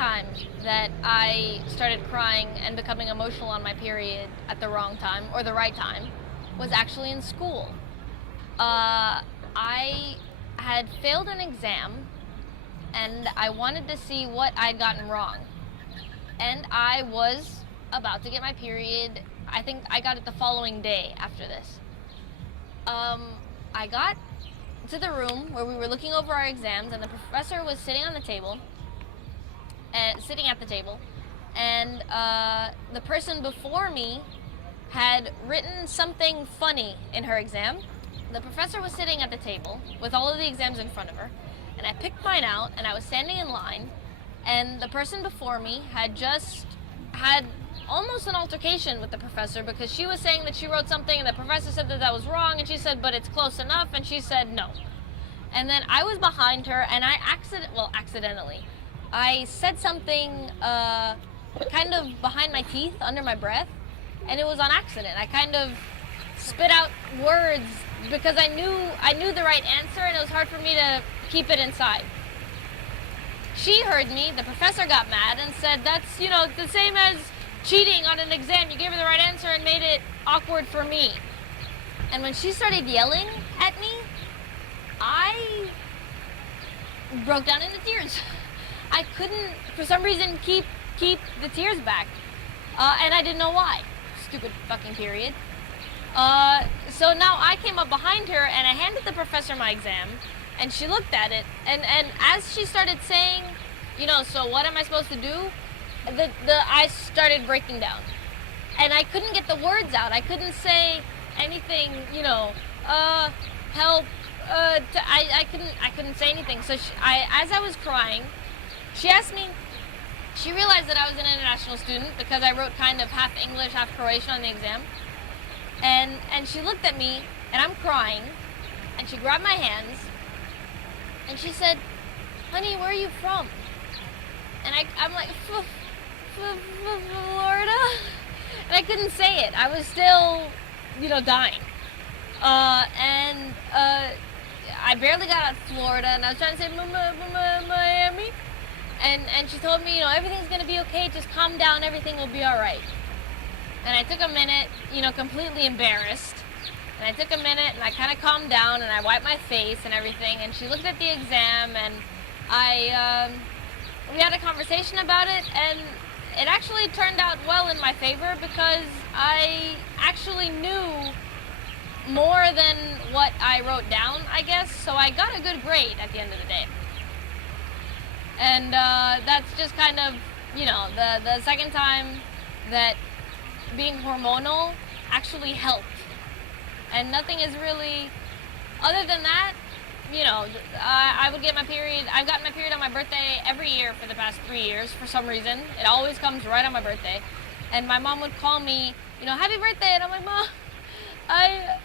time that I started crying and becoming emotional on my period at the wrong time, or the right time, was actually in school. I had failed an exam, and I wanted to see what I'd gotten wrong. And I was about to get my period. I think I got it the following day after this. I got to the room where we were looking over our exams, and the professor was sitting at the table, and the person before me had written something funny in her exam. The professor was sitting at the table with all of the exams in front of her, and I picked mine out, and I was standing in line, and the person before me had just had almost an altercation with the professor because she was saying that she wrote something and the professor said that that was wrong, and she said, but it's close enough, and she said no. And then I was behind her, and I accidentally, I said something kind of behind my teeth, under my breath, and it was on accident. I kind of spit out words because I knew the right answer, and it was hard for me to keep it inside. She heard me, the professor got mad and said, that's, the same as cheating on an exam. You gave her the right answer and made it awkward for me. And when she started yelling at me, I broke down into tears. I couldn't, for some reason, keep the tears back. And I didn't know why. Stupid fucking period. So now I came up behind her and I handed the professor my exam, and she looked at it, and as she started saying, so what am I supposed to do? I started breaking down, and I couldn't get the words out. I couldn't say anything, help. I couldn't say anything. So as I was crying, she asked me. She realized that I was an international student because I wrote kind of half English, half Croatian on the exam. And she looked at me, and I'm crying, and she grabbed my hands, and she said, honey, where are you from? And I'm like, Florida? And I couldn't say it. I was still, dying. I barely got out of Florida, and I was trying to say, Miami. And she told me, everything's going to be okay. Just calm down. Everything will be all right. And I took a minute, completely embarrassed. And I took a minute, and I kind of calmed down, and I wiped my face and everything. And she looked at the exam, and we had a conversation about it, and it actually turned out well in my favor because I actually knew more than what I wrote down, I guess. So I got a good grade at the end of the day. And that's just kind of, the second time that being hormonal actually helped. And nothing is really, other than that, I would get my period. I've gotten my period on my birthday every year for the past 3 years for some reason. It always comes right on my birthday. And my mom would call me, happy birthday. And I'm like, Mom,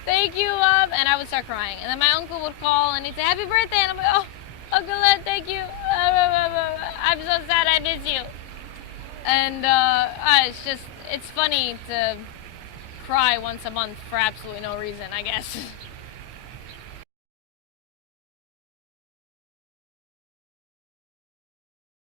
thank you, Mom. And I would start crying. And then my uncle would call and he'd say, happy birthday. And I'm like, oh, Uncle Ed, thank you. I'm so sad I miss you. And it's funny to cry once a month for absolutely no reason, I guess.